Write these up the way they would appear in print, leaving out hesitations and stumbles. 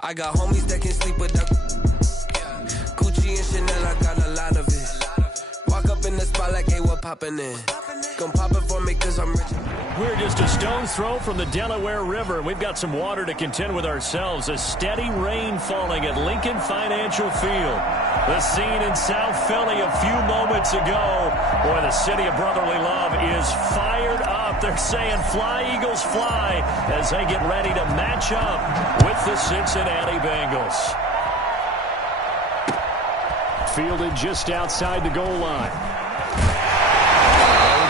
I got homies that can sleep without Gucci and Chanel, I got a lot of it. Walk up in the spot like, hey, what poppin' in? Come pop it for me cause I'm rich. We're just a stone's throw from the Delaware River. We've got some water to contend with ourselves. A steady rain falling at Lincoln Financial Field. The scene in South Philly a few moments ago. Boy, the city of brotherly love is fired up. They're saying fly, Eagles, fly, as they get ready to match up with the Cincinnati Bengals. Fielded just outside the goal line. We've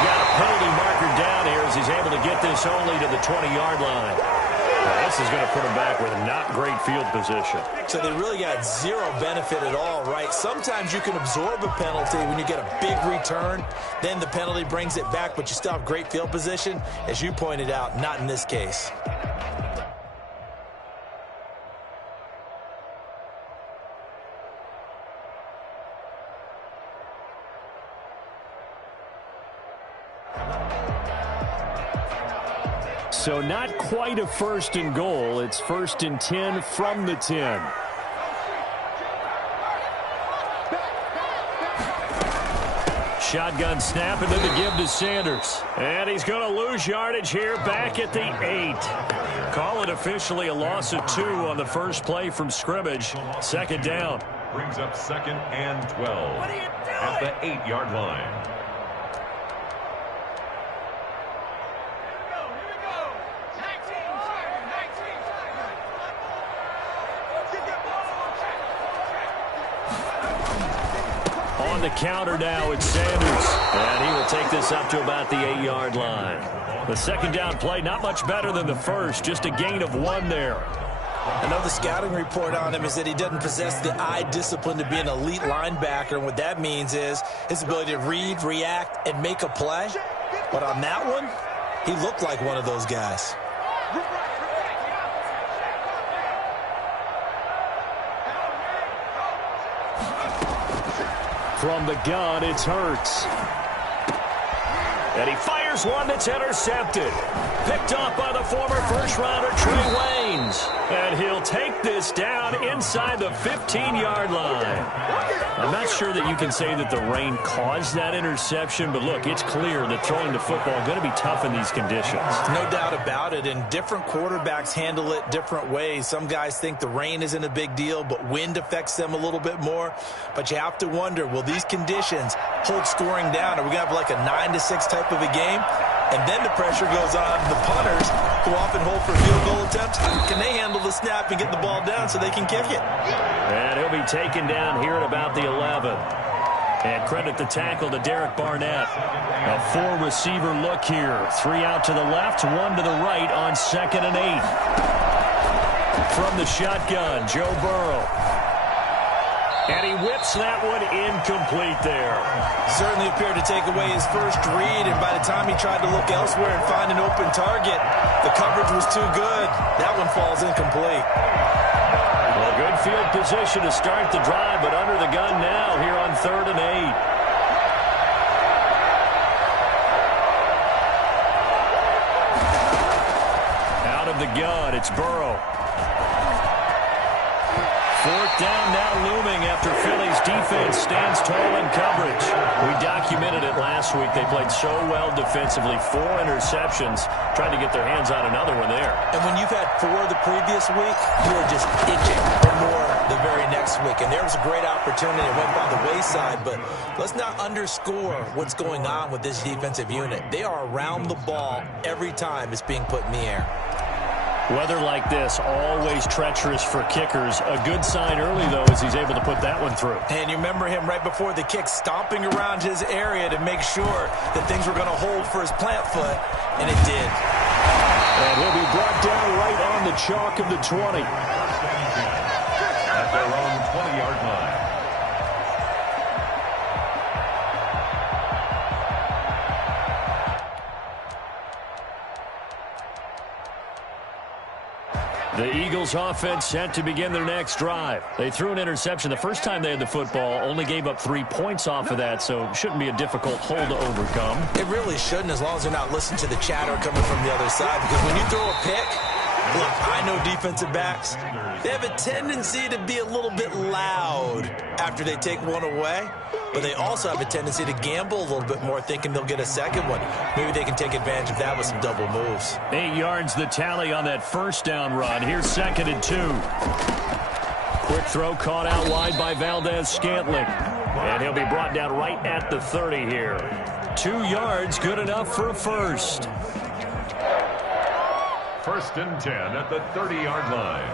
got a penalty marker down here as he's able to get this only to the 20-yard line. Well, this is going to put him back with not great field position. So they really got zero benefit at all, right? Sometimes you can absorb a penalty when you get a big return. Then the penalty brings it back, but you still have great field position. As you pointed out, not in this case. So not quite a first and goal. It's first and 10 from the 10. Shotgun snap and then the give to Sanders. And he's going to lose yardage here back at the 8. Call it officially a loss of 2 on the first play from scrimmage. Second down. Brings up second and 12 at the 8-yard line. On the counter now, it's Sanders. And he will take this up to about the 8-yard line. The second down play, not much better than the first, just a gain of 1 there. I know the scouting report on him is that he doesn't possess the eye discipline to be an elite linebacker. And what that means is his ability to read, react, and make a play. But on that one, he looked like one of those guys. From the gun, it's Hurts. And he fires one that's intercepted. Picked off by the former first-rounder Trey Waynes. And he'll take this down inside the 15-yard line. I'm not sure that you can say that the rain caused that interception, but look, it's clear that throwing the football is going to be tough in these conditions. No doubt about it, and different quarterbacks handle it different ways. Some guys think the rain isn't a big deal, but wind affects them a little bit more. But you have to wonder, will these conditions hold scoring down? Are we going to have like a 9-6 type of a game? And then the pressure goes on the punters, who often hold for field goal attempts. Can they handle the snap and get the ball down so they can kick it? And he'll be taken down here at about the 11. And credit the tackle to Derek Barnett. A 4-receiver look here. 3 out to the left, 1 to the right on 2nd and 8. From the shotgun, Joe Burrow. And he whips that one incomplete there. Certainly appeared to take away his first read, and by the time he tried to look elsewhere and find an open target, the coverage was too good. That one falls incomplete. Well, good field position to start the drive, but under the gun now here on 3rd and 8. Out of the gun, it's Burrow. 4th down now looming after Philly's defense stands tall in coverage. We documented it last week. They played so well defensively. 4 interceptions. Trying to get their hands on another one there. And when you've had 4 the previous week, you are just itching for more the very next week. And there was a great opportunity. It went by the wayside. But let's not underscore what's going on with this defensive unit. They are around the ball every time it's being put in the air. Weather like this, always treacherous for kickers. A good sign early, though, as he's able to put that one through. And you remember him right before the kick stomping around his area to make sure that things were going to hold for his plant foot, and it did. And he'll be brought down right on the chalk of the 20. At their own 20-yard line. The Eagles offense set to begin their next drive. They threw an interception the first time they had the football, only gave up 3 points off of that, so it shouldn't be a difficult hole to overcome. It really shouldn't, as long as they're not listening to the chatter coming from the other side, because when you throw a pick, Look, I know defensive backs. They have a tendency to be a little bit loud after they take one away, but they also have a tendency to gamble a little bit more, thinking they'll get a second one. Maybe they can take advantage of that with some double moves. 8 yards the tally on that first down run. Here's 2nd and 2. Quick throw caught out wide by Valdez-Scantling. And he'll be brought down right at the 30 here. 2 yards, good enough for a first. 1st and 10 at the 30-yard line.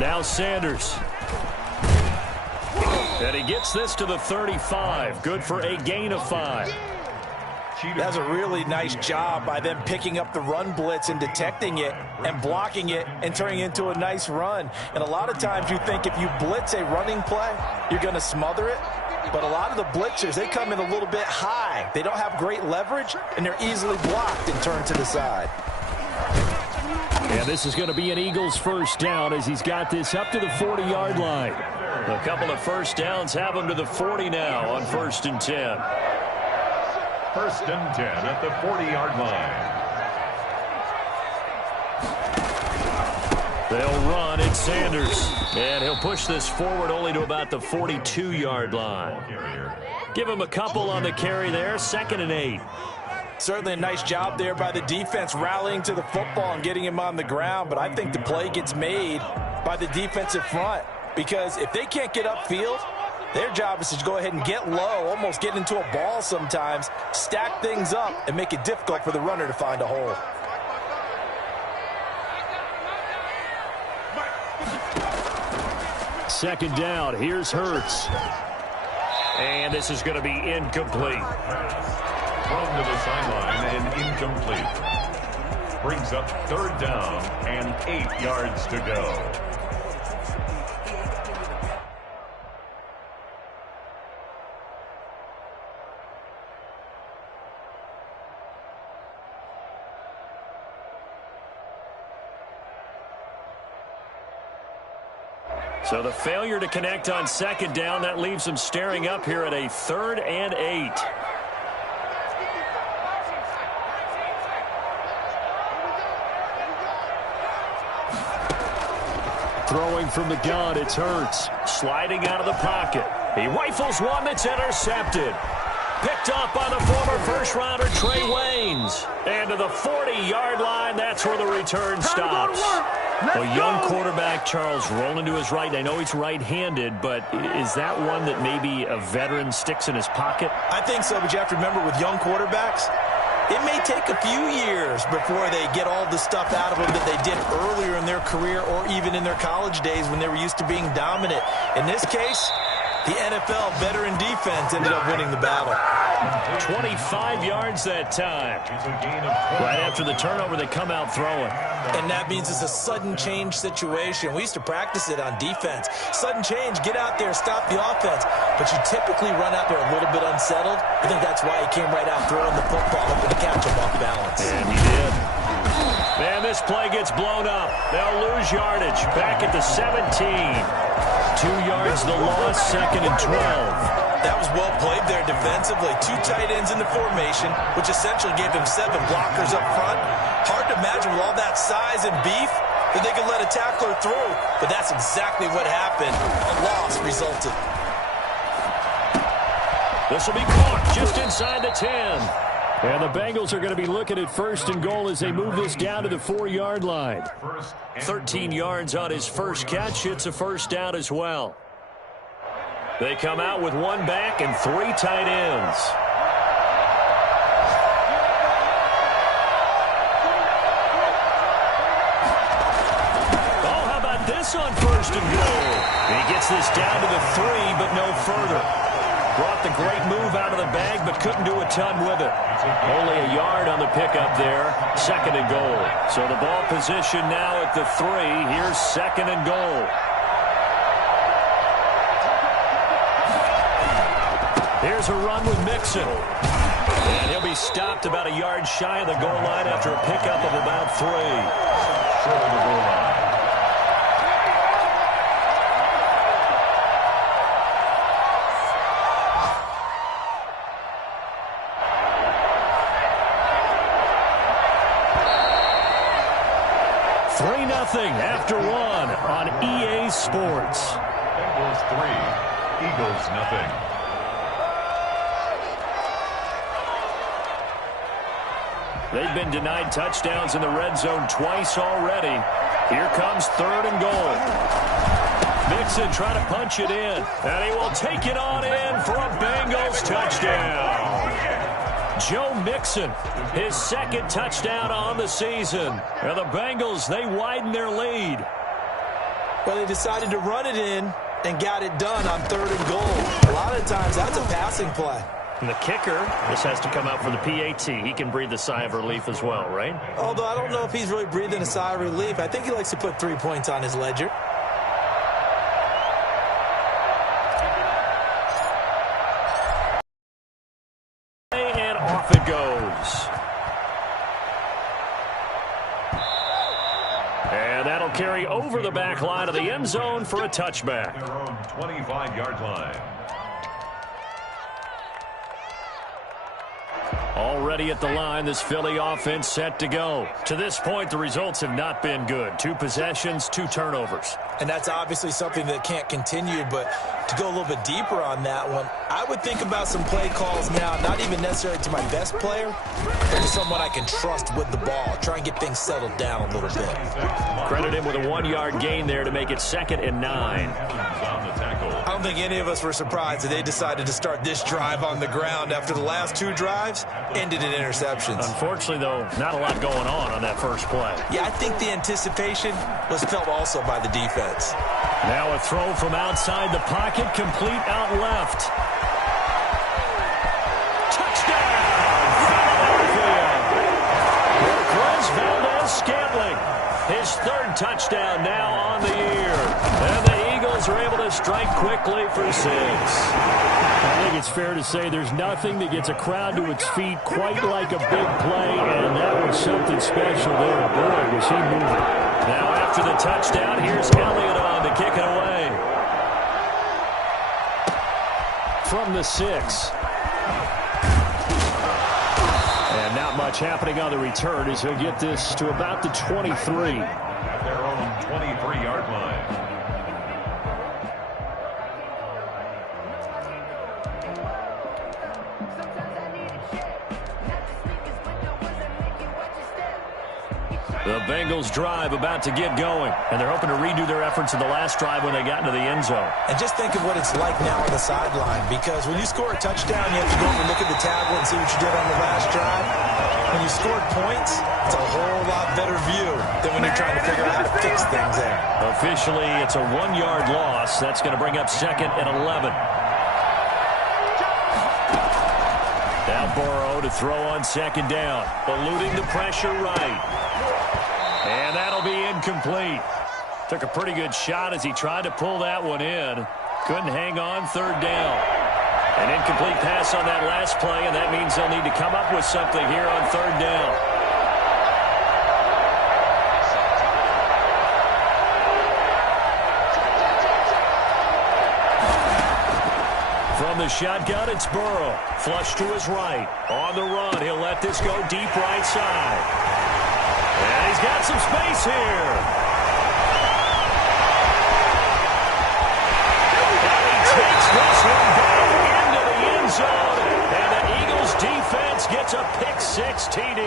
Now Sanders. And he gets this to the 35. Good for a gain of 5. That's a really nice job by them picking up the run blitz and detecting it and blocking it and turning it into a nice run. And a lot of times you think if you blitz a running play, you're going to smother it. But a lot of the blitzers, they come in a little bit high. They don't have great leverage, and they're easily blocked and turned to the side. And this is going to be an Eagles first down as he's got this up to the 40-yard line. A couple of first downs have him to the 40 now on 1st and 10. 1st and 10 at the 40-yard line. They'll run. It's Sanders. And he'll push this forward only to about the 42-yard line. Give him a couple on the carry there. 2nd and 8. Certainly a nice job there by the defense rallying to the football and getting him on the ground. But I think the play gets made by the defensive front. Because if they can't get upfield, their job is to go ahead and get low, almost get into a ball sometimes, stack things up, and make it difficult for the runner to find a hole. Second down. Here's Hurts. And this is going to be incomplete. Thrown to the sideline and incomplete. Brings up 3rd down and 8 yards to go. So the failure to connect on 2nd down, that leaves them staring up here at a 3rd and 8. Throwing from the gun, it's Hurts. Sliding out of the pocket. He rifles one that's intercepted. Picked up by the former first-rounder Trey Waynes. And to the 40-yard line, that's where the return stops. A young quarterback, Charles, rolling to his right. I know he's right-handed, but is that one that maybe a veteran sticks in his pocket? I think so, but you have to remember with young quarterbacks, it may take a few years before they get all the stuff out of them that they did earlier in their career or even in their college days when they were used to being dominant. In this case, the NFL veteran defense ended up winning the battle. 25 yards that time. Right after the turnover, they come out throwing. And that means it's a sudden change situation. We used to practice it on defense. Sudden change, get out there, stop the offense. But you typically run out there a little bit unsettled. I think that's why he came right out throwing the football, hoping to catch him off balance. And he did. Man, this play gets blown up. They'll lose yardage. Back at the 17. 2 yards the loss, 2nd and 12. That was well played there defensively. 2 tight ends in the formation, which essentially gave them 7 blockers up front. Hard to imagine with all that size and beef that they could let a tackler through, but that's exactly what happened. A loss resulted. This will be caught just inside the 10. And the Bengals are going to be looking at 1st and goal as they move this down to the 4-yard line. 13 yards on his first catch. It's a first down as well. They come out with 1 back and 3 tight ends. Oh, how about this on 1st and goal? He gets this down to the 3, but no further. Brought the great move out of the bag, but couldn't do a ton with it. Only a yard on the pickup there. 2nd and goal. So the ball position now at the 3. Here's 2nd and goal. Here's a run with Mixon. And he'll be stopped about a yard shy of the goal line after a pickup of about 3. Short of the goal line. 3-0 after one on EA Sports. Bengals 3, Eagles 0. They've been denied touchdowns in the red zone twice already. Here comes 3rd and goal. Mixon trying to punch it in, and he will take it on in for a Bengals touchdown. Joe Mixon, his 2nd touchdown on the season. And the Bengals, they widen their lead. Well, they decided to run it in and got it done on 3rd and goal. A lot of times, that's a passing play. And the kicker, this has to come out for the PAT. He can breathe a sigh of relief as well, right? Although I don't know if he's really breathing a sigh of relief. I think he likes to put 3 points on his ledger. And off it goes. And that'll carry over the back line of the end zone for a touchback. Their own 25-yard line. Already at the line, this Philly offense set to go. To this point, the results have not been good. 2 possessions, 2 turnovers. And that's obviously something that can't continue, but to go a little bit deeper on that one, I would think about some play calls now, not even necessarily to my best player, but to someone I can trust with the ball. Try and get things settled down a little bit. Credit him with a 1-yard gain there to make it 2nd and 9. I don't think any of us were surprised that they decided to start this drive on the ground after the last 2 drives ended in interceptions. Unfortunately, though, not a lot going on that first play. Yeah, I think the anticipation was felt also by the defense. Now a throw from outside the pocket, complete out left. Touchdown! Marquez Valdez-Scantling, his 3rd touchdown now on the year. And the Eagles are able to strike quickly for 6. I think it's fair to say there's nothing that gets a crowd to its feet quite like a big play, and that was something special there. Boy, was he moving. Now after the touchdown, here's Elliott on to kick it away. From the 6. And not much happening on the return as he'll get this to about the 23. At their own 23-yard line. The Bengals drive about to get going, and they're hoping to redo their efforts in the last drive when they got into the end zone. And just think of what it's like now on the sideline, because when you score a touchdown, you have to go over and look at the tablet and see what you did on the last drive. When you scored points, it's a whole lot better view than when you're trying to figure out how to fix things there. Officially, it's a 1-yard loss. That's going to bring up 2nd and 11. Now Burrow to throw on 2nd down, eluding the pressure right. And that'll be incomplete. Took a pretty good shot as he tried to pull that one in. Couldn't hang on 3rd down. An incomplete pass on that last play, and that means they'll need to come up with something here on 3rd down. From the shotgun, it's Burrow. Flush to his right. On the run, he'll let this go deep right side. And he's got some space here. And he takes this one back into the end zone. And the Eagles defense gets a pick-6 TD.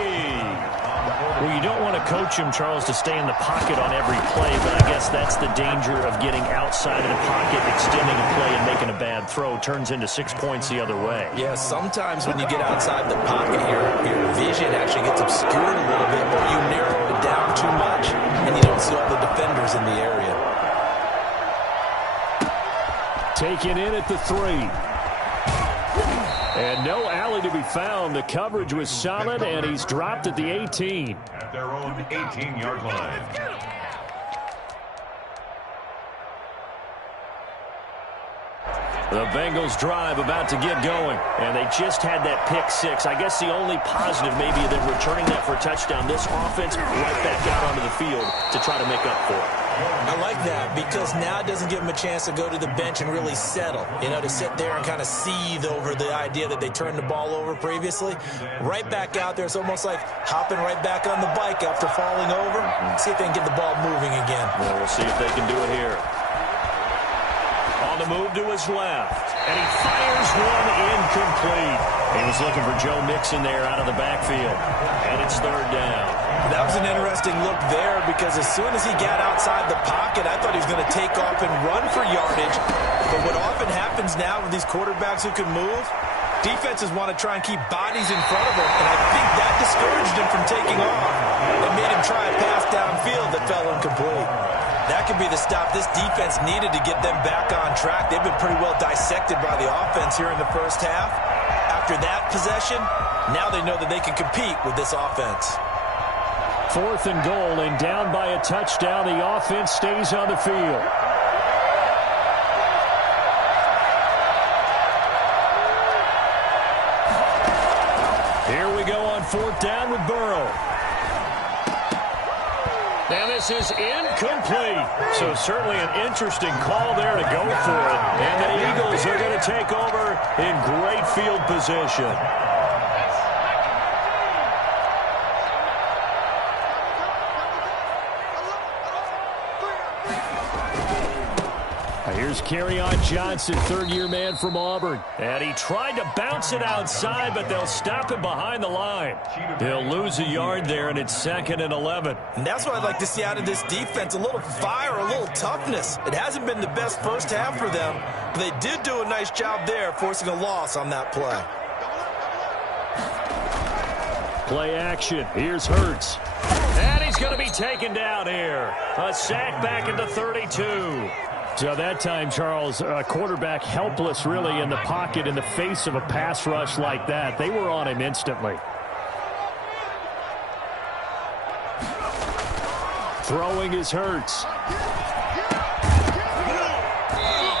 Well, you don't want to coach him, Charles, to stay in the pocket on every play, but I guess that's the danger of getting outside of the pocket, extending a play and making a bad throw. Turns into 6 points the other way. Yeah, sometimes when you get outside the pocket, your vision actually gets obscured a little bit, or you narrow it down too much, and you don't see all the defenders in the area. Taken in at the 3. And no alley to be found. The coverage was solid, and he's dropped at the 18. At their own 18-yard line. The Bengals drive about to get going. And they just had that pick six. I guess the only positive maybe than returning that for a touchdown. This offense right back out onto the field to try to make up for it. I like that because now it doesn't give them a chance to go to the bench and really settle. You know, to sit there and kind of seethe over the idea that they turned the ball over previously. Right back out there. It's almost like hopping right back on the bike after falling over. See if they can get the ball moving again. Well, we'll see if they can do it here. On the move to his left. And he fires one incomplete. He was looking for Joe Mixon there out of the backfield. And it's third down. That was an interesting look there because as soon as he got outside the pocket, I thought he was going to take off and run for yardage. But what often happens now with these quarterbacks who can move, defenses want to try and keep bodies in front of them, and I think that discouraged him from taking off and made him try a pass downfield that fell incomplete. That could be the stop this defense needed to get them back on track. They've been pretty well dissected by the offense here in the first half. After that possession, now they know that they can compete with this offense. 4th and goal, and down by a touchdown. The offense stays on the field. Here we go on 4th down with Burrow. Now this is incomplete. So certainly an interesting call there to go for it. And the Eagles are going to take over in great field position. Here's Kerryon Johnson, third-year man from Auburn. And he tried to bounce it outside, but they'll stop him behind the line. He'll lose a yard there, and it's 2nd and 11. And that's what I'd like to see out of this defense, a little fire, a little toughness. It hasn't been the best first half for them, but they did do a nice job there, forcing a loss on that play. Play action. Here's Hurts. And he's going to be taken down here. A sack back at the 32. So that time, Charles, quarterback helpless really in the pocket in the face of a pass rush like that. They were on him instantly. Throwing is Hurts.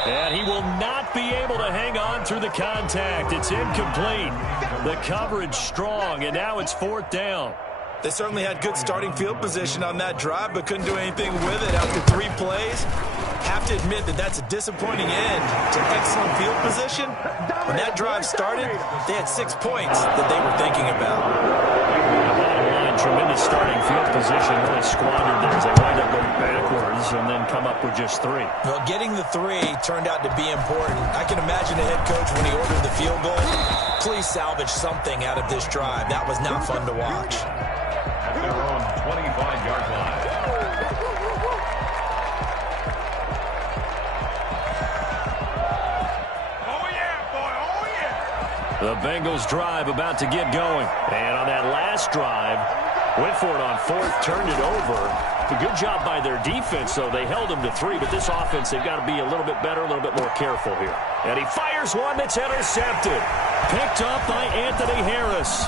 And he will not be able to hang on through the contact. It's incomplete. The coverage strong, and now it's 4th down. They certainly had good starting field position on that drive, but couldn't do anything with it after 3 plays. Have to admit that that's a disappointing end to excellent field position. When that drive started, they had 6 points that they were thinking about. Tremendous starting field position, really squandered there as they wind up going backwards and then come up with just 3. Well, getting the 3 turned out to be important. I can imagine the head coach when he ordered the field goal. Please salvage something out of this drive. That was not fun to watch. At their own 25-yard line. The Bengals drive about to get going. And on that last drive, went for it on 4th, turned it over. A good job by their defense, though. They held them to 3, but this offense, they've got to be a little bit better, a little bit more careful here. And he fires one that's intercepted. Picked up by Anthony Harris.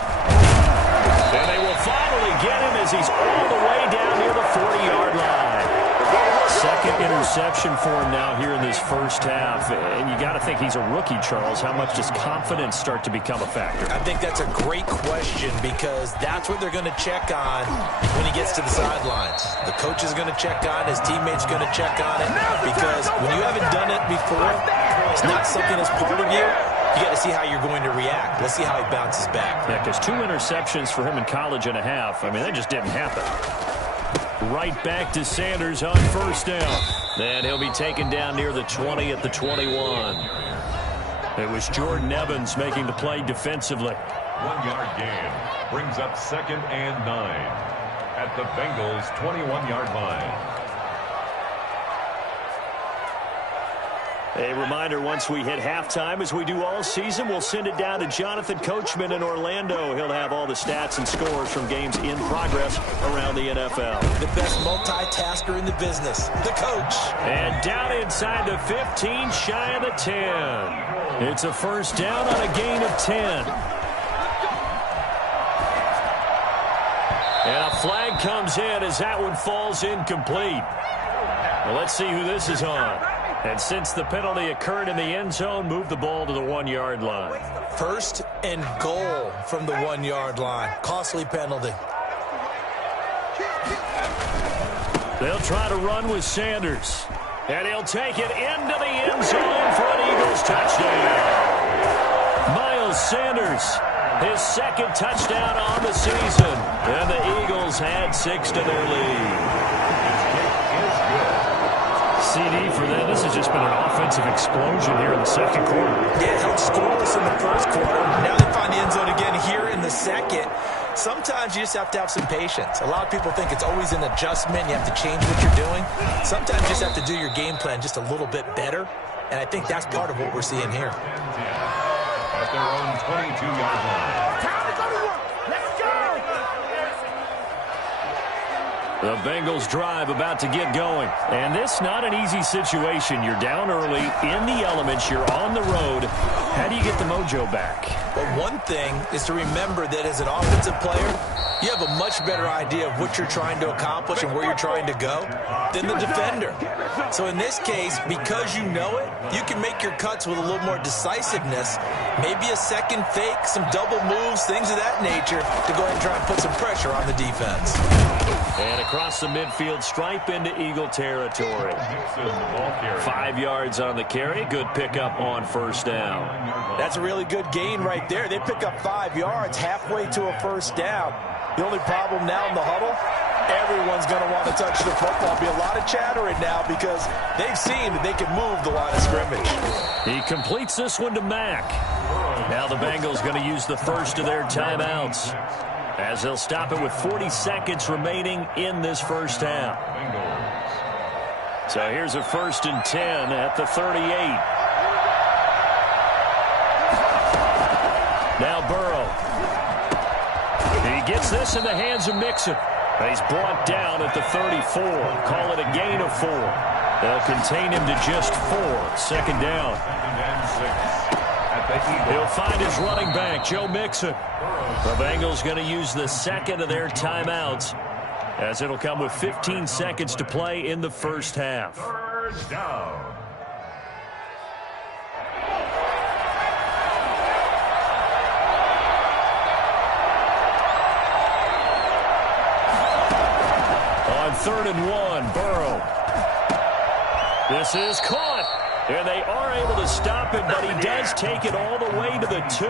And they will finally get him as he's all the way down near the 40-yard line. 2nd interception for him now here in this first half. And you got to think he's a rookie, Charles. How much does confidence start to become a factor? I think that's a great question because that's what they're going to check on when he gets to the sidelines. The coach is going to check on, his teammates going to check on it because when you haven't done it before, it's not something that's part of you. You got to see how you're going to react. Let's see how he bounces back. Yeah, because 2 interceptions for him in college and a half. I mean, that just didn't happen. Right back to Sanders on 1st down. Then he'll be taken down near the 20 at the 21. It was Jordan Evans making the play defensively. 1-yard gain brings up 2nd and 9 at the Bengals' 21-yard line. A reminder, once we hit halftime, as we do all season, we'll send it down to Jonathan Coachman in Orlando. He'll have all the stats and scores from games in progress around the NFL. The best multitasker in the business, the coach. And down inside the 15, shy of the 10. It's a 1st down on a gain of 10. And a flag comes in as that one falls incomplete. Well, let's see who this is on. And since the penalty occurred in the end zone, move the ball to the 1-yard line. First and goal from the 1-yard line. Costly penalty. They'll try to run with Sanders. And he'll take it into the end zone for an Eagles touchdown. Miles Sanders, his second touchdown on the season. And the Eagles add 6 to their lead. CD for them. This has just been an offensive explosion here in the second quarter. Yeah, held scoreless in the first quarter. Now they find the end zone again here in the second. Sometimes you just have to have some patience. A lot of people think it's always an adjustment. You have to change what you're doing. Sometimes you just have to do your game plan just a little bit better. And I think that's part of what we're seeing here. At their own 22-yard line. The Bengals drive about to get going. And this not an easy situation. You're down early, in the elements, you're on the road. How do you get the mojo back? Well, one thing is to remember that as an offensive player, you have a much better idea of what you're trying to accomplish and where you're trying to go than the defender. So in this case, because you know it, you can make your cuts with a little more decisiveness, maybe a second fake, some double moves, things of that nature, to go ahead and try and put some pressure on the defense. And across the midfield stripe into Eagle territory. 5 yards on the carry. Good pickup on first down. That's a really good gain right there. They pick up 5 yards halfway to a first down. The only problem now in the huddle, everyone's going to want to touch the football. Be a lot of chattering now because they've seen that they can move the line of scrimmage. He completes this one to Mack. Now the Bengals going to use the first of their timeouts, as they'll stop it with 40 seconds remaining in this first half. So here's a 1st and 10 at the 38. Now Burrow. He gets this in the hands of Mixon. He's brought down at the 34. Call it a gain of 4. They'll contain him to just 4. Second down. He'll find his running back, Joe Mixon. The Bengals going to use the second of their timeouts, as it'll come with 15 seconds to play in the first half. Third down. On 3rd and 1, Burrow. This is caught. And they are able to stop him, but he does take it all the way to the 2.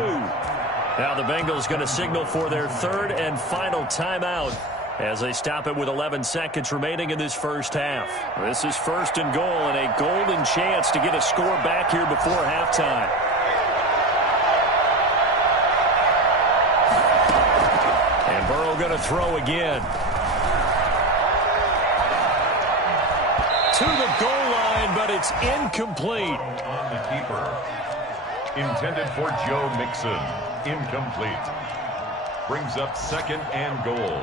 Now the Bengals going to signal for their 3rd and final timeout as they stop it with 11 seconds remaining in this first half. This is 1st and goal and a golden chance to get a score back here before halftime. And Burrow going to throw again. To the goal line, but it's incomplete. On the keeper. Intended for Joe Mixon. Incomplete. Brings up 2nd and goal.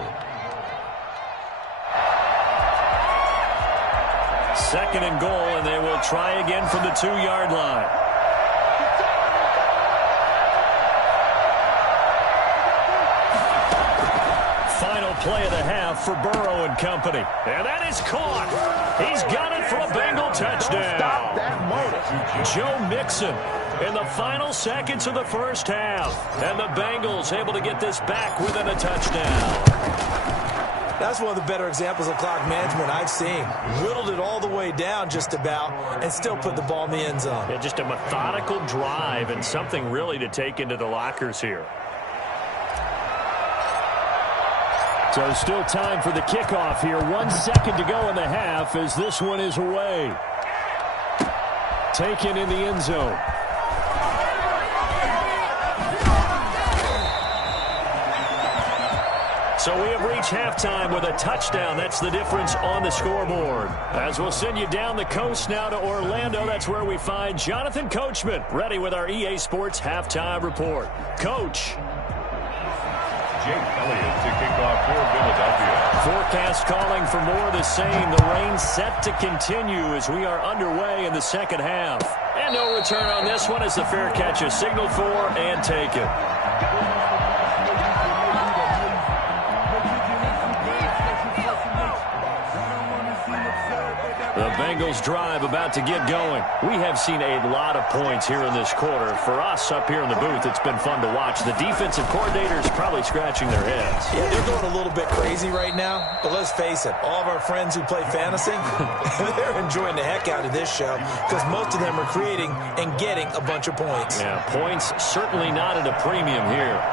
2nd and goal, and they will try again from the 2-yard line. Final play of the half for Burrow and company. And that is caught. He's got it for a Bengal touchdown. Stop that motor. Joe Mixon in the final seconds of the first half. And the Bengals able to get this back within a touchdown. That's one of the better examples of clock management I've seen. Whittled it all the way down just about and still put the ball in the end zone. Yeah, just a methodical drive and something really to take into the lockers here. So still time for the kickoff here. 1 second to go in the half as this one is away. Taken in the end zone. So we have reached halftime with a touchdown. That's the difference on the scoreboard. As we'll send you down the coast now to Orlando, that's where we find Jonathan Coachman, ready with our EA Sports Halftime Report. Coach. Jake Elliott to kick off for Philadelphia. Forecast calling for more of the same. The rain set to continue as we are underway in the second half. And no return on this one as the fair catch is signaled for and taken. The Bengals drive about to get going. We have seen a lot of points here in this quarter. For us up here in the booth, it's been fun to watch. The defensive coordinators probably scratching their heads. Yeah, they're going a little bit crazy right now. But let's face it, all of our friends who play fantasy, they're enjoying the heck out of this show because most of them are creating and getting a bunch of points. Yeah, points certainly not at a premium here.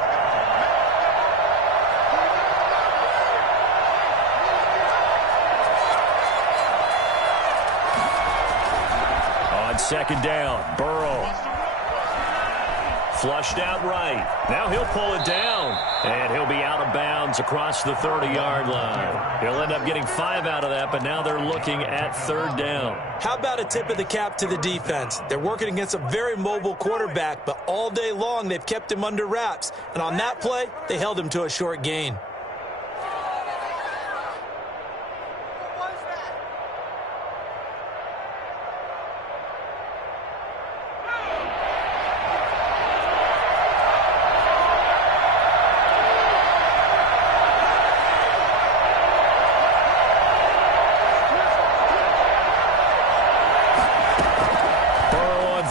Second down, Burrow. Flushed out right. Now he'll pull it down. And he'll be out of bounds across the 30-yard line. He'll end up getting 5 out of that, but now they're looking at third down. How about a tip of the cap to the defense? They're working against a very mobile quarterback, but all day long they've kept him under wraps. And on that play, they held him to a short gain.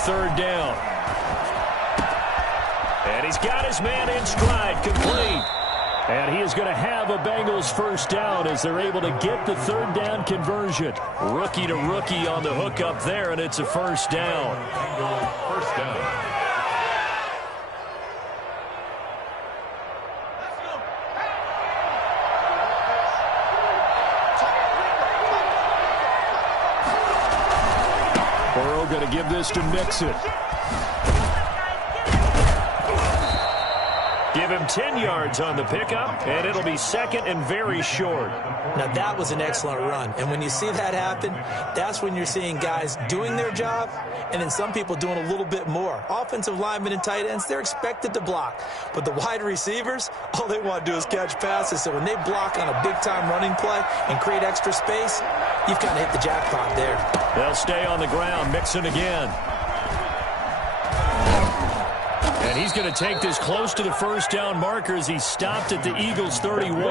Third down. And he's got his man in stride, complete. And he is going to have a Bengals first down as they're able to get the third down conversion. Rookie to rookie on the hook up there, and it's a first down. First down. Going to give this to Mixon. Give him 10 yards on the pickup, and it'll be second and very short. Now, that was an excellent run. And when you see that happen, that's when you're seeing guys doing their job and then some people doing a little bit more. Offensive linemen and tight ends, they're expected to block. But the wide receivers, all they want to do is catch passes. So when they block on a big-time running play and create extra space, you've kind of hit the jackpot there. They'll stay on the ground. Mixon again. And he's going to take this close to the first down marker as he stopped at the Eagles' 31.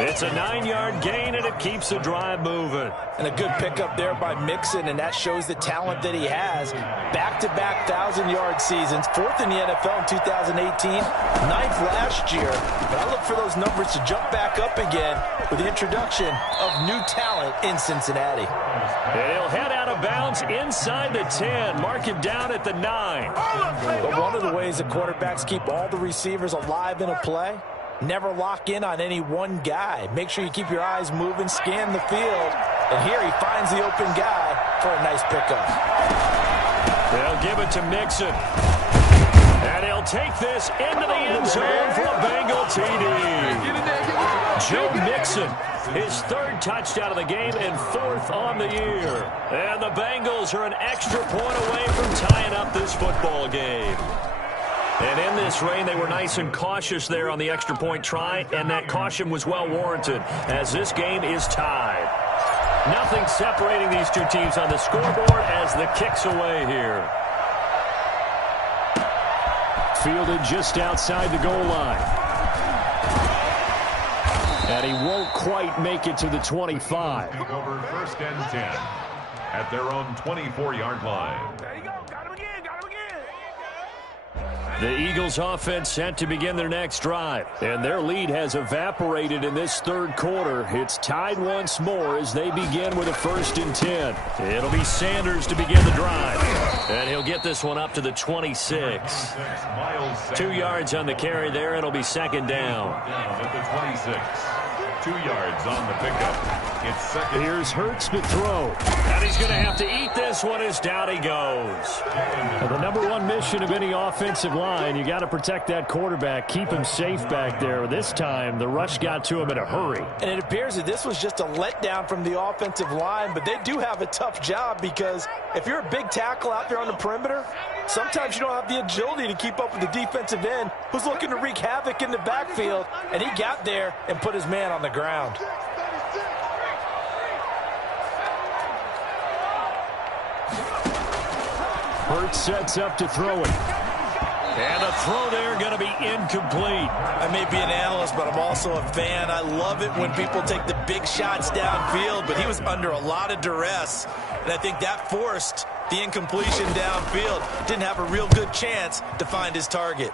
It's a 9-yard gain, and it keeps the drive moving. And a good pickup there by Mixon, and that shows the talent that he has. Back-to-back 1,000-yard seasons, 4th in the NFL in 2018, 9th last year. But I look for those numbers to jump back up again with the introduction of new talent in Cincinnati. And he'll head out of bounds inside the 10. Mark him down at the 9. But one of the ways the quarterbacks keep all the receivers alive in a play, never lock in on any one guy. Make sure you keep your eyes moving, scan the field. And here he finds the open guy for a nice pickup. They'll give it to Mixon. And he'll take this into the end zone for a Bengal TD. Joe Mixon, his third touchdown of the game and 4th on the year. And the Bengals are an extra point away from tying up this football game. And in this rain, they were nice and cautious there on the extra point try, and that caution was well warranted as this game is tied. Nothing separating these two teams on the scoreboard as the kick's away here. Fielded just outside the goal line. And he won't quite make it to the 25. Take over 1st and 10 at their own 24-yard line. There you go. Got him again. Got him again. The Eagles offense set to begin their next drive. And their lead has evaporated in this third quarter. It's tied once more as they begin with a 1st and 10. It'll be Sanders to begin the drive. And he'll get this one up to the 26. 2 yards on the carry there. It'll be second down. At the 26. 2 yards on the pickup. It's second. Here's Hurts to throw. And he's going to have to eat this one as down he goes. Now, the number one mission of any offensive line, you got to protect that quarterback, keep him safe back there. This time, the rush got to him in a hurry. And it appears that this was just a letdown from the offensive line, but they do have a tough job because if you're a big tackle out there on the perimeter, sometimes you don't have the agility to keep up with the defensive end who's looking to wreak havoc in the backfield, and he got there and put his man on the ground. Hurts sets up to throw it. And the throw there going to be incomplete. I may be an analyst, but I'm also a fan. I love it when people take the big shots downfield, but he was under a lot of duress, and I think that forced the incompletion downfield. Didn't have a real good chance to find his target.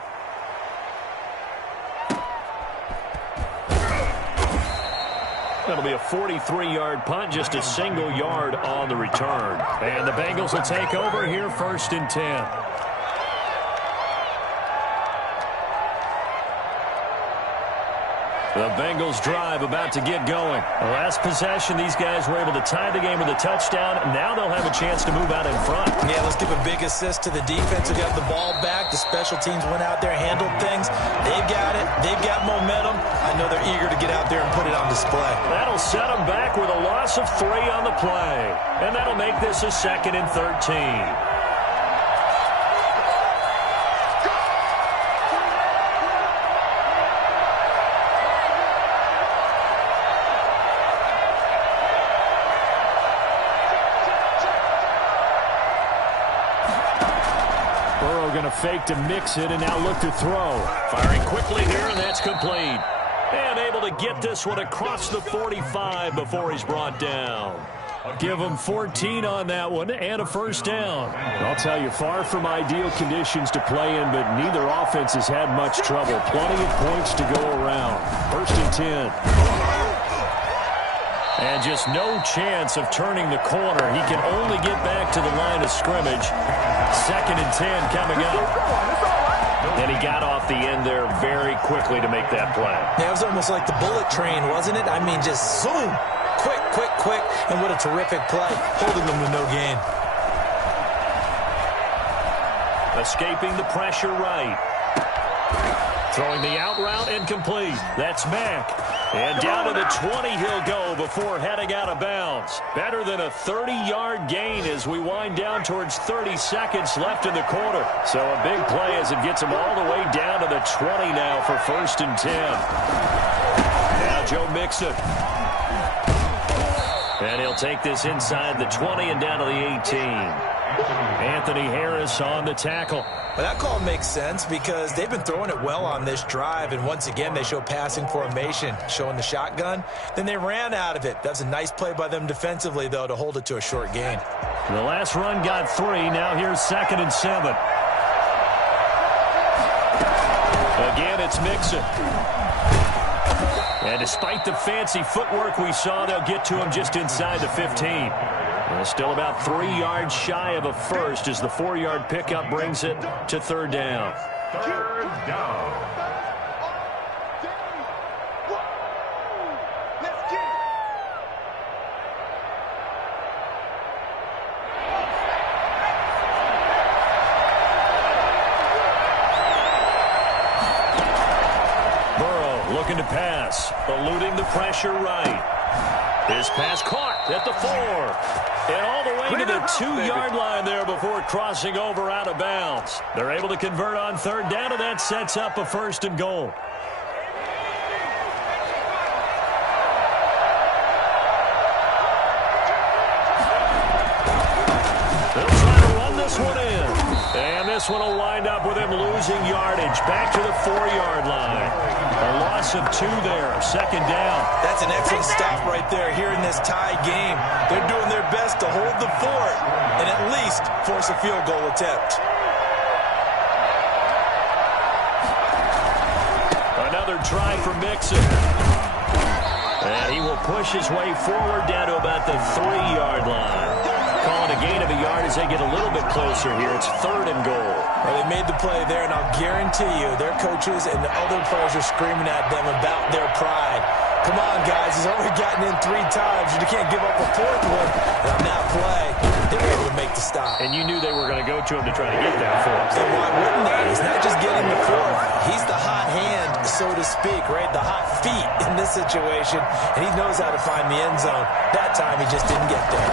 That'll be a 43-yard punt, just a single yard on the return. And the Bengals will take over here, 1st and 10. The Bengals drive about to get going. The last possession, these guys were able to tie the game with a touchdown. Now they'll have a chance to move out in front. Yeah, let's give a big assist to the defense who got the ball back. The special teams went out there, handled things. They've got it. They've got momentum. I know they're eager to get out there and put it on display. That'll set them back with a loss of 3 on the play. And that'll make this a 2nd and 13. Going to fake to mix it and now look to throw. Firing quickly here, and that's complete. And able to get this one across the 45 before he's brought down. Give him 14 on that one and a 1st down. I'll tell you, far from ideal conditions to play in, but neither offense has had much trouble. Plenty of points to go around. 1st and 10. And just no chance of turning the corner. He can only get back to the line of scrimmage. 2nd and 10 coming up. And he got off the end there very quickly to make that play. Yeah, it was almost like the bullet train, wasn't it? I mean, just zoom. Quick, quick, quick. And what a terrific play. Holding them to no gain. Escaping the pressure right. Throwing the out route incomplete. That's Mack. And down to the 20 he'll go before heading out of bounds. Better than a 30-yard gain as we wind down towards 30 seconds left in the quarter. So a big play as it gets him all the way down to the 20 now for 1st and 10. Now Joe Mixon. And he'll take this inside the 20 and down to the 18. Anthony Harris on the tackle. Well, that call makes sense because they've been throwing it well on this drive, and once again they show passing formation, showing the shotgun. Then they ran out of it. That's a nice play by them defensively, though, to hold it to a short gain. The last run got 3. Now here's 2nd and 7. Again, it's Mixon. And despite the fancy footwork we saw, they'll get to him just inside the 15. Still about 3 yards shy of a first as the 4-yard pickup brings it to 3rd down. 3rd down. Burrow looking to pass, eluding the pressure right. His pass caught at the 4. And all the way to the 2-yard line there before crossing over out of bounds. They're able to convert on 3rd down, and that sets up a 1st and goal. They'll try to run this one in. And this one will wind up with him losing yardage back to the 4-yard line. A loss of 2 there, 2nd down. That's an excellent stop right there here in this tie game. They're doing their best to hold the fort and at least force a field goal attempt. Another try for Mixon. And he will push his way forward down to about the 3-yard line. Calling a gain of a yard as they get a little bit closer here. It's 3rd and goal. Well, they made the play there, and I'll guarantee you their coaches and the other players are screaming at them about their pride. Come on, guys. He's already gotten in 3 times. You can't give up a 4th one. And on that play, they were able to make the stop. And you knew they were going to go to him to try to get that 4th. And why wouldn't they? He's not just getting the 4th. He's the hot hand, so to speak, right? The hot feet in this situation. And he knows how to find the end zone. That time, he just didn't get there.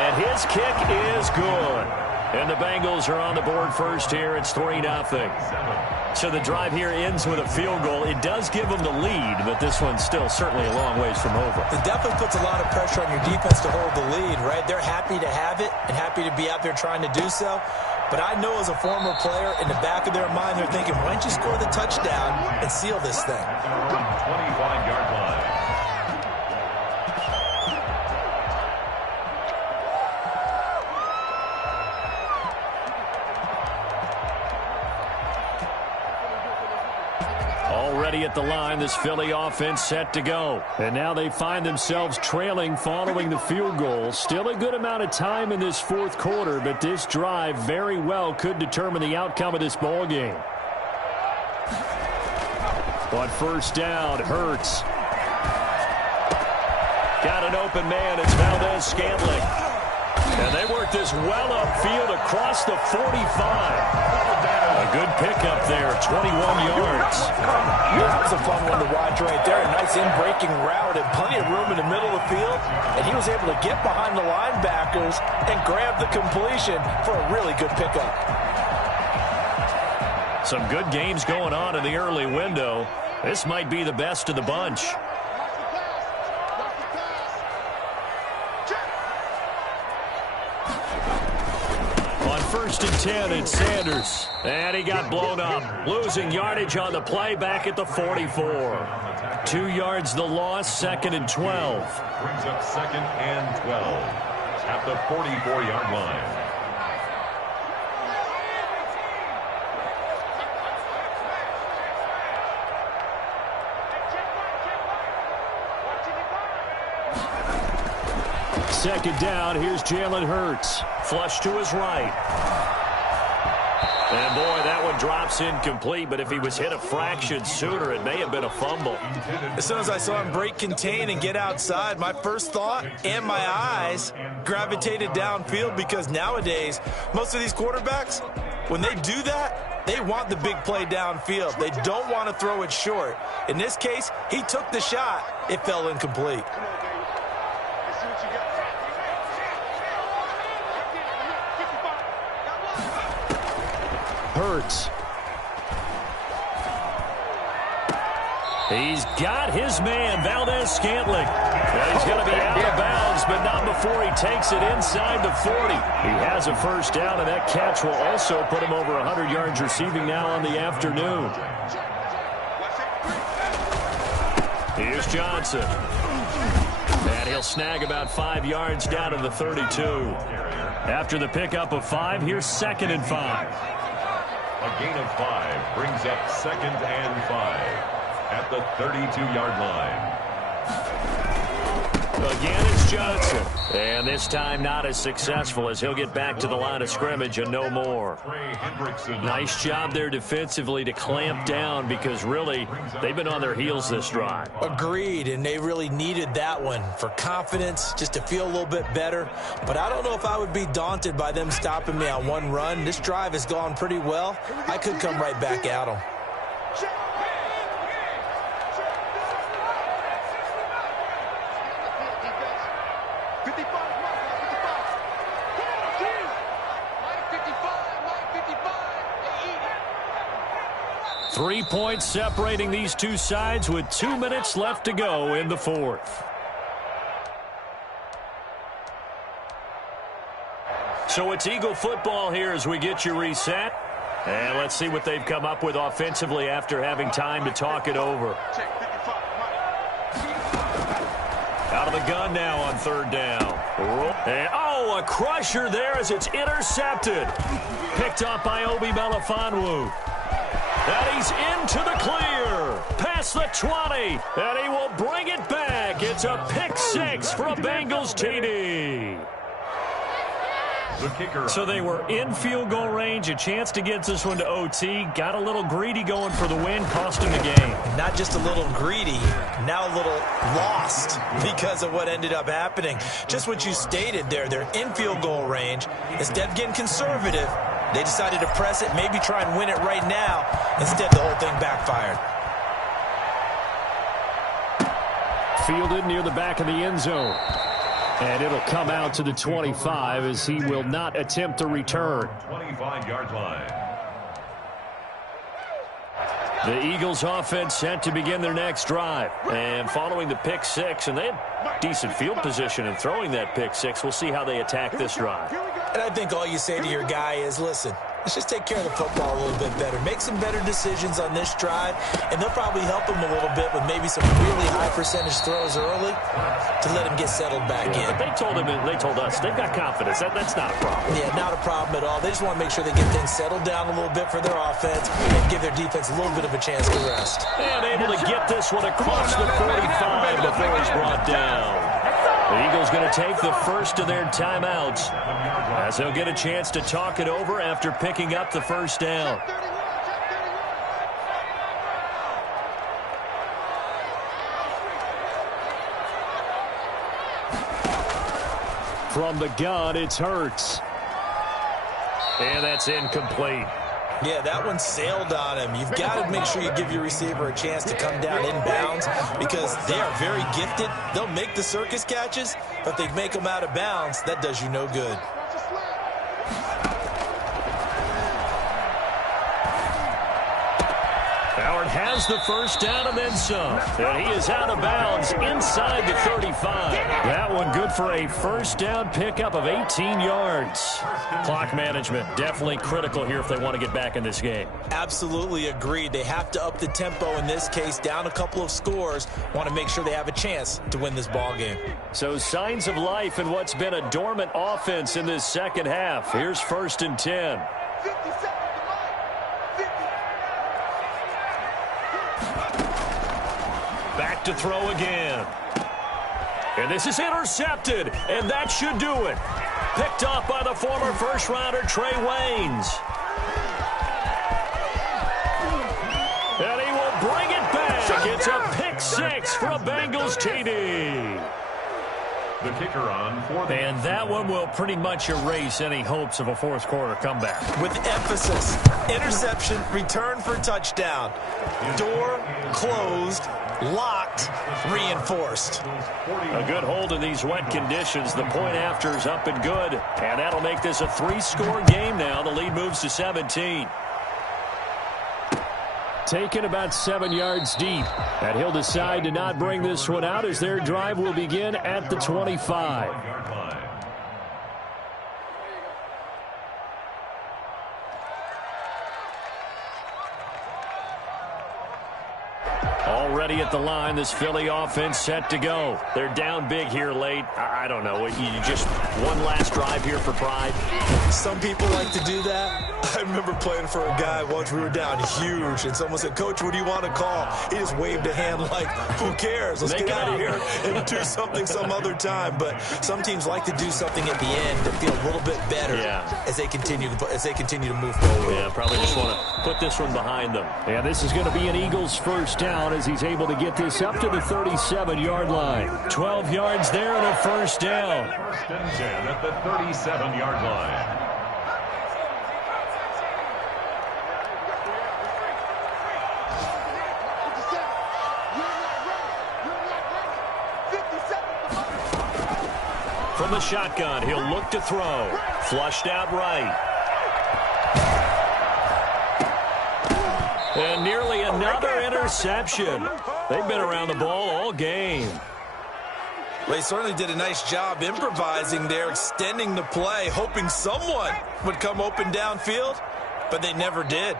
And his kick is good. And the Bengals are on the board first here. It's 3-0. So the drive here ends with a field goal. It does give them the lead, but this one's still certainly a long ways from over. It definitely puts a lot of pressure on your defense to hold the lead, right? They're happy to have it and happy to be out there trying to do so. But I know as a former player, in the back of their mind, they're thinking, why don't you score the touchdown and seal this thing? 25-yard line. Already at the line, this Philly offense set to go. And now they find themselves trailing following the field goal. Still a good amount of time in this fourth quarter, but this drive very well could determine the outcome of this ball game. On first down, Hurts. Got an open man. It's Valdez-Scantling. And they work this well upfield across the 45. A good pickup there, 21 yards. That was a fun one to watch right there. A nice in-breaking route and plenty of room in the middle of the field. And he was able to get behind the linebackers and grab the completion for a really good pickup. Some good games going on in the early window. This might be the best of the bunch. First and 10, it's Sanders. And he got blown up. Losing yardage on the play back at the 44. 2 yards the loss, second and 12. Brings up second and 12 at the 44-yard line. Second down, here's Jalen Hurts. Flush to his right. And boy, that one drops incomplete, but if he was hit a fraction sooner, it may have been a fumble. As soon as I saw him break contain and get outside, my first thought and my eyes gravitated downfield, because nowadays, most of these quarterbacks, when they do that, they want the big play downfield. They don't want to throw it short. In this case, he took the shot. It fell incomplete. Hurts. He's got his man, Valdez-Scantling. Well, he's going to be out of bounds, but not before he takes it inside the 40. He has a first down, and that catch will also put him over 100 yards receiving now on the afternoon. Here's Johnson. And he'll snag about 5 yards down to the 32. After the pickup of 5, here's second and 5. A gain of 5 brings up second and 5 at the 32-yard line. Again, it's Johnson. And this time not as successful, as he'll get back to the line of scrimmage and no more. Nice job there defensively to clamp down, because really they've been on their heels this drive. Agreed, and they really needed that one for confidence, just to feel a little bit better. But I don't know if I would be daunted by them stopping me on one run. This drive has gone pretty well. I could come right back at them. Three points separating these two sides with 2 minutes left to go in the fourth. So it's Eagle football here as we get you reset. And let's see what they've come up with offensively after having time to talk it over. Out of the gun now on third down. And, oh, a crusher there as it's intercepted. Picked up by Obi Melifonwu. And he's into the clear. Past the 20. And he will bring it back. It's a pick six for a Bengals TD. So they were in field goal range, a chance to get this one to OT. Got a little greedy going for the win, cost him the game. Not just a little greedy, now a little lost because of what ended up happening. Just what you stated there, they're in field goal range. Instead of getting conservative, they decided to press it, maybe try and win it right now. Instead, the whole thing backfired. Fielded near the back of the end zone. And it'll come out to the 25 as he will not attempt a return. 25-yard line. The Eagles offense set to begin their next drive. And following the pick six, and they had decent field position in throwing that pick six. We'll see how they attack this drive. And I think all you say to your guy is, listen, let's just take care of the football a little bit better. Make some better decisions on this drive, and they'll probably help him a little bit with maybe some really high percentage throws early to let him get settled back in. But they told us they've got confidence. That's not a problem. Yeah, not a problem at all. They just want to make sure they get things settled down a little bit for their offense and give their defense a little bit of a chance to rest. And able to get this one across the 45 before he's brought down. The Eagles going to take the first of their timeouts as they'll get a chance to talk it over after picking up the first down. From the gun, it's Hurts. And that's incomplete. Yeah, that one sailed on him. You've got to make sure you give your receiver a chance to come down inbounds because they are very gifted. They'll make the circus catches, but if they make them out of bounds, that does you no good. Howard has the first down and then some. And he is out of bounds inside the 35. That one good for a first down pickup of 18 yards. Clock management definitely critical here if they want to get back in this game. Absolutely agreed. They have to up the tempo in this case, down a couple of scores. Want to make sure they have a chance to win this ball game. So signs of life in what's been a dormant offense in this second half. Here's 1st and 10. Back to throw again. And this is intercepted, and that should do it. Picked off by the former first-rounder Trey Waynes. And he will bring it back. It's a pick six for a Bengals TD. The kicker on for the... And that one will pretty much erase any hopes of a fourth-quarter comeback. With emphasis, interception, return for touchdown. Door closed, locked, reinforced. A good hold in these wet conditions. The point after is up and good. And that'll make this a 3-score game now. The lead moves to 17. Taken about 7 yards deep. And he'll decide to not bring this one out as their drive will begin at the 25. Already at the line, this Philly offense set to go. They're down big here late. I don't know. You just one last drive here for pride. Some people like to do that. I remember playing for a guy once. We were down huge, and someone said, "Coach, what do you want to call?" He just waved a hand like, "Who cares? Let's get out of here and do something some other time." But some teams like to do something at the end to feel a little bit better as they continue to move forward. Yeah, probably just want to put this one behind them. Yeah, this is going to be an Eagles first down as he's able to get this up to the 37-yard line. 12 yards there and a first down. 1st and 10 at the 37-yard line. From the shotgun, he'll look to throw. Flushed out right. And nearly another interception. They've been around the ball all game. Well, he certainly did a nice job improvising there, extending the play, hoping someone would come open downfield, but they never did.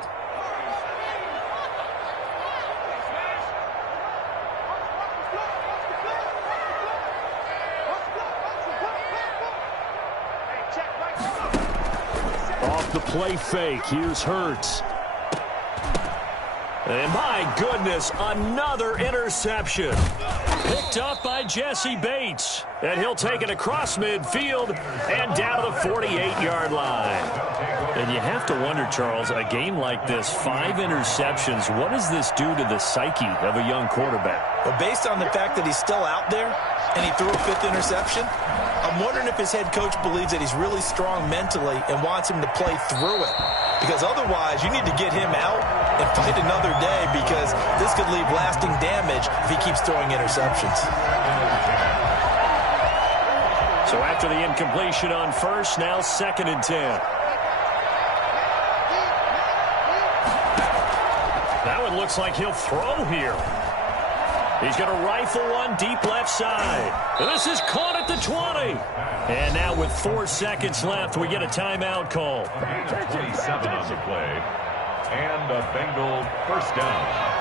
Off the play fake, here's Hurts. And my goodness, another interception. Picked up by Jesse Bates. And he'll take it across midfield and down to the 48-yard line. And you have to wonder, Charles, a game like this, 5 interceptions, what does this do to the psyche of a young quarterback? Well, based on the fact that he's still out there and he threw a 5th interception, I'm wondering if his head coach believes that he's really strong mentally and wants him to play through it. Because otherwise, you need to get him out and fight another day because this could leave lasting damage if he keeps throwing interceptions. So after the incompletion on first, now 2nd and 10. That Now it looks like he'll throw here. He's going to rifle one deep left side. This is caught at the 20. And now with 4 seconds left, we get a timeout call. 27 on the play. And a Bengal first down.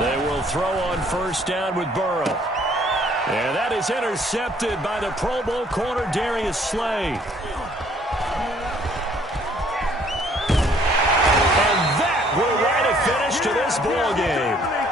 They will throw on first down with Burrow. And that is intercepted by the Pro Bowl corner, Darius Slay. And that will write a finish to this ball game.